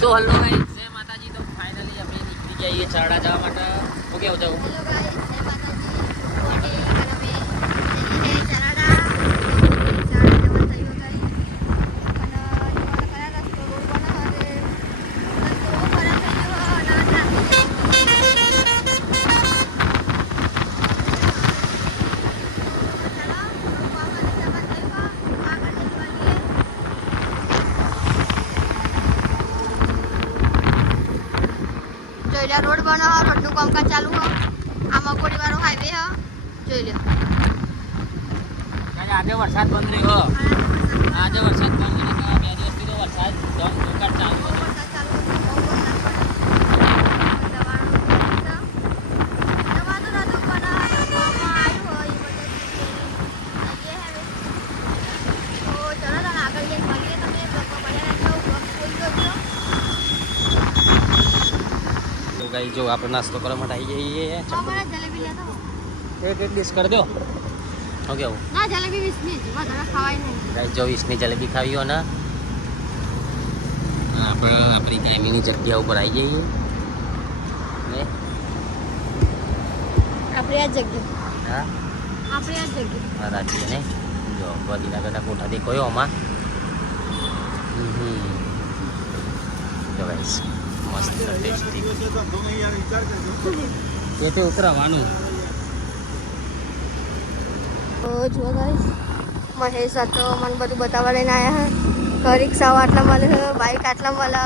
તો hello guys, જય માતાજી. તો ફાઇનલી અમે નીકળી જઈએ ચરડા જવા માટે. હું કેવું જવું? હેલો ગાઈસ, જય માતાજી. અને અમે જઈએ ચરાડા જવા થયો ગાઈસ. અને જોવાનો ખરા રસ્તો રોડ બનાવે રસ્તો ખરાબ થઈ ગયો અને ટ્રાફિક ચલો જોઈલા રોડ બનાવો રોડનું કામકાજ ચાલુ હો આ મકોડી વાળો હાઈવે હ જોઈ લો આજે વરસાદ બંધ રહ્યો. આજે વરસાદ બંધ રહ્યો. 2 દિવસથી તો વરસાદ ધોધમાર ચાલુ હતો. ગાઈ જો આપણે નાસ્તો કરવા માટે આવી જઈએ. એક ડિશ કરી દો. શું કેવું? ના જલેબી 20 ની વધારે ખવાય નહીં. ગાઈ જો 20 ની જલેબી ખાવી હોય ને આપણે આપણી કાયમીની જગ્યા ઉપર આવી જઈએ ને આપણે આ જગ્યા હા આપણે આ જગ્યા રાજી ને જો ગાંધીનગરના કોઠા દેખાયો આમાં. જો ગાઈસ મસ્ત ટેસ્ટી કેતે ઉતરવાનું. જો ગાઈસ મહેશ હતો મને બધું બતાવવા લઈને આવ્યા હે રિક્ષાઓ આટલા મળે છે બાઇક આટલા મળે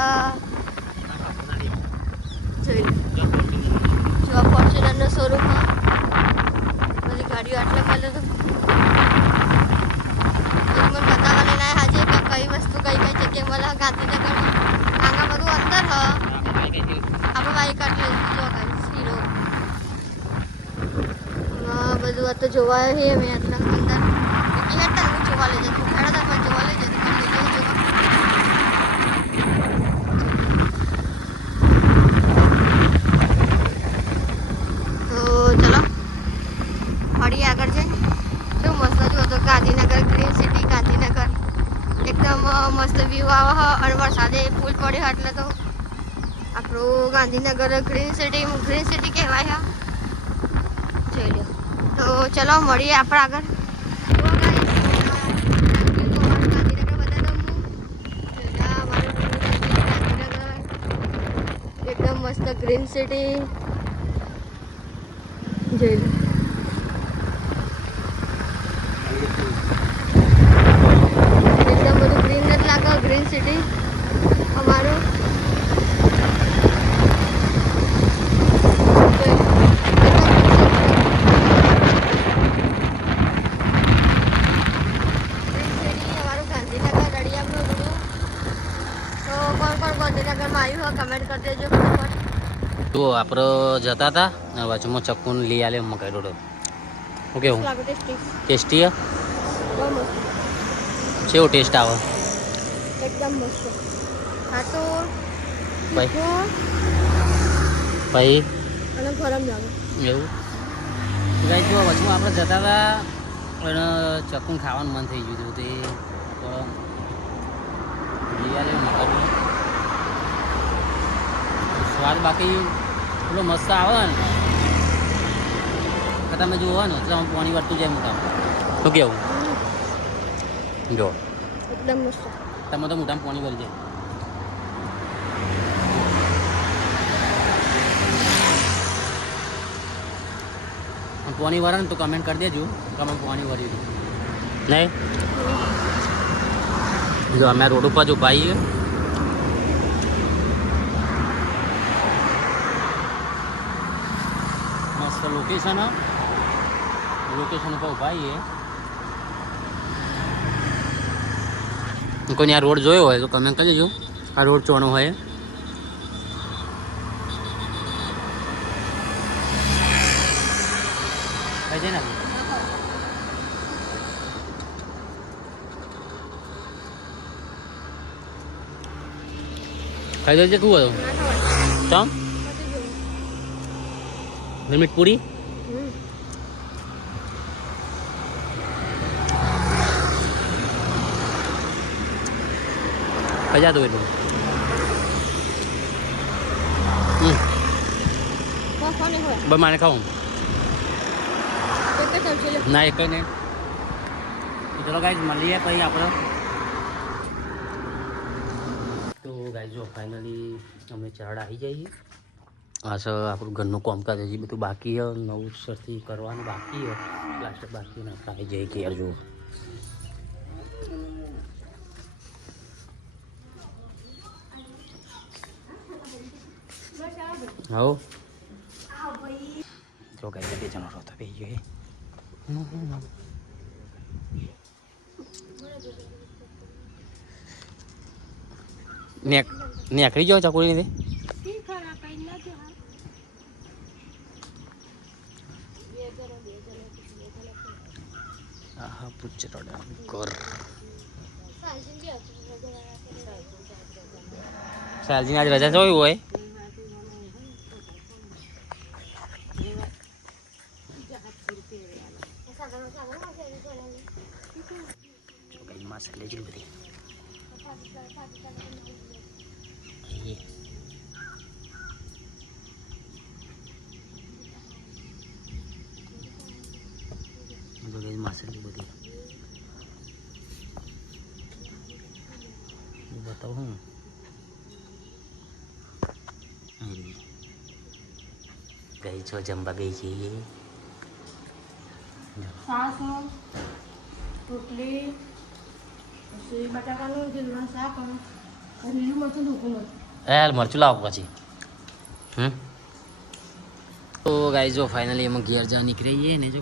જોઈ લો જો ફોર્ચ્યુનરનો શોરૂમ હા બધી ગાડીઓ આટલા મળે તો મને બતાવવા લઈને આવ્યા આજે કે કઈ વસ્તુ કઈ કઈ જગ્યાએ મળે ગાંધીનગર આના બધું અંદર હ આપણે બાઇક આટલે જો ગાઈસ હીરો બધું આ તો જોવા છે મેં આટલા અંદર હેઠળ હું જોવા લઈ જતું ખેડા પણ જોવા લઈ જતું પણ જોવા તો ચલો ફરી આગળ જઈએ શું મસ્ત જો હતો ગાંધીનગર ગ્રીન સિટી ગાંધીનગર એકદમ મસ્ત વ્યૂ આવે અને વરસાદે ફૂલ પડ્યો એટલે તો આપણું ગાંધીનગર ગ્રીન સિટી કહેવાય જોઈ લો તો ચલો મળીએ આપણે આગળ એકદમ મસ્ત ગ્રીન સિટી જોઈ લો એકદમ બધું ગ્રીન જ લાગે ગ્રીન સિટી અમારું કમેન્ટ કરી દેજો ફટાફટ તો આપણે જતા હતા અને બાજુમાં ચક્કુન લઈ આલે મકાઈ રોડ. શું કેવું? ટેસ્ટી હે? બહુ મસ્ત કેવો ટેસ્ટ આવે? એકદમ મસ્ત હા તો ભાઈ અને ગરમ લાગે એવું ગાઈ જો વચમાં આપણે જતા હતા અને ચક્કુન ખાવાનું મન થઈ ગયું હતું તે લઈ આલે મકાઈ સ્વાદ બાકી એટલો મસ્ત આવે ને તમે જુઓ ને એટલે પાણી વાળતું જાય મોટા. શું કેવું? જો એકદમ મસ્ત તમે તો મોટામાં પાણી ભરી જાય. પાણી વાળા ને તો કમેન્ટ કરી દેજો કે અમે પાણી ભરી દઉં નહીં. જો અમે રોડ ઉપર જો ભાઈ મસ્ત લોકેશન ઉપર ઉભા કોઈને આ રોડ જોયો હોય તો કમેન્ટ કરી દેજો આ રોડ ચોનો હોય. કઈ છે ને ખાઈ દેજે કેવું હતું ચમ લિમિટ પૂરી કઈ જતું એટલું બસ મારે ખાવું ના એક નહીં. ચલો ગાઈઝ મળીએ પછી આપણે. તો ગાઈઝ જો ફાઇનલી અમે ચાડ આવી જઈએ. આ સર આપણું ઘરનું કામકાજ હજી બધું બાકી છે, નવું સરથી કરવાનું બાકી છે, પ્લાસ્ટર બાકી ને આપણે આવી જઈએ ઘેર. જુઓ હો તો ગાઈઝ બે જણો રોતા બે જોઈએ. નેકળી જાઓ ચકોડી ને હા પૂછડા કર સાલજીની આજ રજા જોઈ હોય. લેજી બધી માછલી બધી બતાવું હું ગઈ છો જમવા બે જઈએ. રોટલી પછી બટાકાનું જીરું શાક અને લીલું મરચું ધોકું મરચું લાવો પછી. તો ગાઈ જો ફાઇનલી એમાં ઘેર જા નીકળી જઈએ ને જો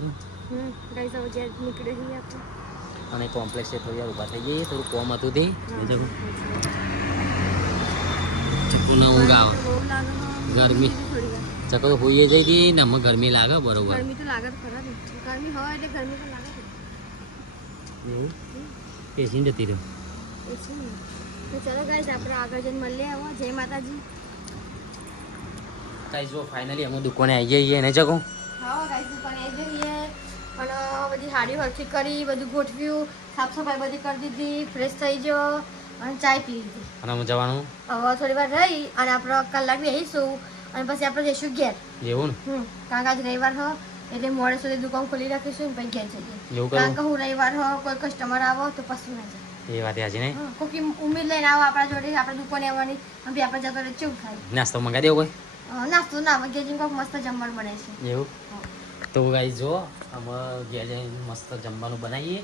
ગાઈસ હવે ઘેર નીકળે છીએ આપણે અને કોમ્પ્લેક્સ છે થોડી વાર ઊભા થઈ જઈએ. થોડું કોમ હતું તે જો ચકુને ઊંઘ આવે ગરમી ચકો તો હોઈએ જઈ હતી ને અમે ગરમી લાગે બરોબર. ગરમી તો લાગે ખરા ગરમી હોય એટલે ગરમી તો લાગે એવું એસી જતી રહ્યું. તો ચલો ગાઈસ આપણે આગળ જઈને મળીએ. હવે જય માતાજી. ગાઈસ જો ફાઇનલી અમે દુકાને આવી જઈએ ને ચકો. હા ગાઈસ દુકાને આવી જઈએ અને બધી સાડી હરખી કરી બધું ગોઠવ્યું, સાફ સફાઈ બધી કરી દીધી, ફ્રેશ થઈ ગયો અને ચાય પી લીધી. અને અમે જવાનું હવે થોડી વાર રહી અને આપણે કલાક બેસીશું અને પછી આપણે જઈશું ઘેર. એવું ને કારણ કે આજ રવિવાર હો એટલે મોડે સુધી દુકાન ખોલી રાખીશું ને પછી ઘેર જઈએ. એવું કારણ કે હું રવિવાર હો કોઈ કસ્ટમર આવો તો પછી ના જાય. એ વાત આજે નહીં કોઈ ઉમેદ લઈને આવો આપણા જોડે આપણે દુકાને આવવાની અને આપણે જતો રહે ચેવું થાય. નાસ્તો મંગાવી દેવો કોઈ નાસ્તો ના ઘેર જઈને કોઈક મસ્ત જમવાનું બને છે. એવું તો ગાઈ જો અમે ઘેર જઈને મસ્ત જમવાનું બનાવીએ.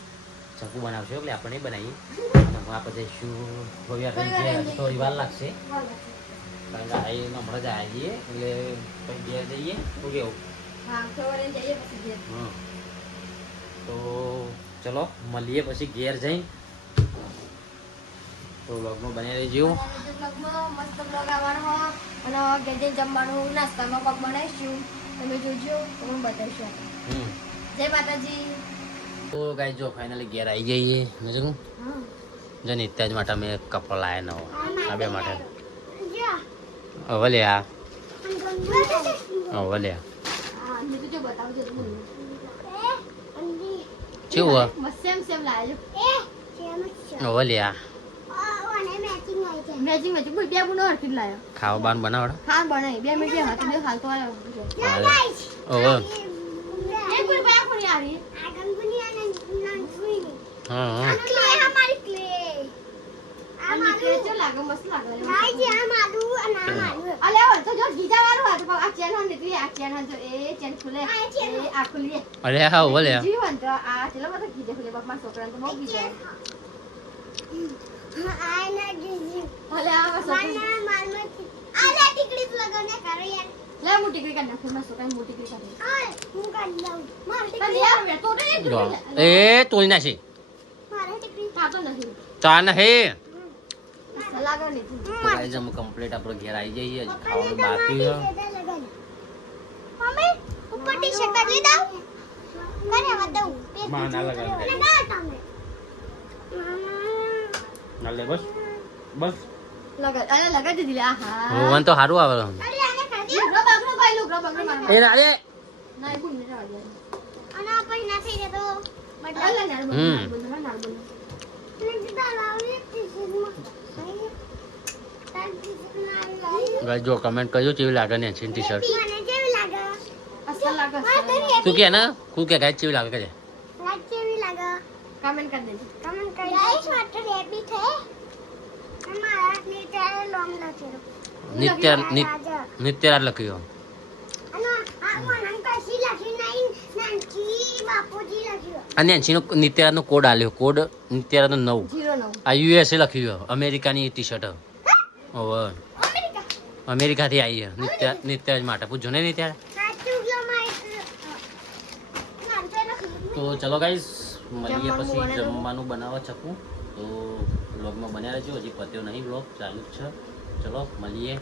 ચકુ બનાવશું એટલે આપણે બનાવીએ અને આપણે જઈશું થોડી વાર લાગશે કારણ કે આવી હમણાં જ આવીએ એટલે પછી ઘેર જઈએ શું કેવું. તો ચલો મળીએ પછી ઘેર જઈને. તો બ્લોગમાં બની રહેજો. મસ્ત બ્લોગ આવવાનો અને ઘેર જઈને જમવાનું નાસ્તામાં કોક બનાવીશું તમે જોજો હું બતાવીશું. જય માતાજી. તો ગાઈ જો ફાઇનલી ઘેર આવી જઈએ ને જો જો નિત્યાજ માટે અમે કપડ લાયા નવો આ બે માટે હવે લે આ હવે લે કેવું હવે લે આ મેચિંગ મેચિંગ બે બુનો હરખી લાયો ખાવા બાન બનાવડે હા બનાવી 2 મિનિટ હાથ બે હાલ તો હવે એક કોઈ બાયા કોની આ રહી આગમ કોની આને નાન સુઈ હા ક્લે હમારી ક્લે આ મારું કે લાગે મસ્ત લાગે ભાઈ જે આ મારું અને આ મારું અલે ઓ તો જો ગીજા વાળું આ તો આ ચેન હન નીકળી આ ચેન હન જો એ ચેન ખુલે એ આ ખુલી અરે હા ઓલે જીવન તો આ ચલો મત ગીજા ખુલે બાપ માં છોકરાને તો બહુ ગીજા આ ના ગીજી અલે આ છોકરા મારમાં આલે ટીકડી લગાવને કરે યાર લે મોટી કરી કાઢ નાખ મસ્ત કાઈ મોટી કરી કાઢ આ હું કાઢ લઉં માર ટીકડી યાર મે તો એ તોડી નાખી મારે ટીકડી થાતો નથી ચા નહીં લાગે નહીં તો ગાઈસ અમે કમ્પ્લીટ આપણે ઘેર આવી જઈએ ખાવાનું બાકી છે. મમ્મી ઉપર ટી-શર્ટ બદલી દઉં કરે વધઉ માં ના લગાવ ના તમે ના લે બસ બસ લગા દીધી લે આહા હોવન તો સારું આવે અરે આને ખાધી લુગડો બાગડો ભાઈ લુગડો બાગડો માર એ ના લે ના ગુણ ને જવા દે અને આ પછી ના થઈ જાય તો બદલા લે ના બોલ ના બોલ ને દીધા લાવી ટી-શર્ટમાં ગાઈસ જો કમેન્ટ કરજો કેવી લાગે ને ટી-શર્ટ મને કેવી લાગે તું કે ને તું કે ગાય કેવી લાગે કે કેવી લાગે કમેન્ટ કરી દેજો કમેન્ટ કરી ગાઈસ માટે રેબિટ હે અમારા નીચે લોંગ લખેલો નિત્યરાજ લખ્યું અને આ મને કશી લખી નહીં નાનકી બાપુજી લખ્યું અને એનસીનો નિત્યરાજનો કોડ આલ્યો કોડ નિત્યરાજનો 9 09 આ યુએસએ લખ્યું અમેરિકાની ટી શર્ટ હવે અમેરિકા અમેરિકાથી આવી નિત્યરાજ માટે પૂછજો ને નિત્યરાજ સાચું ગમાય નાનકે લખ્યું તો ચલો ગાઈસ મળીએ જમવાનું પછી બનાવી દો. જમવાનું બનાવવા ચકું તો વ્લોગમાં બન્યા રહેજો હજી પત્યો નહીં વ્લોગ ચાલુ જ છે ચલો મળીએ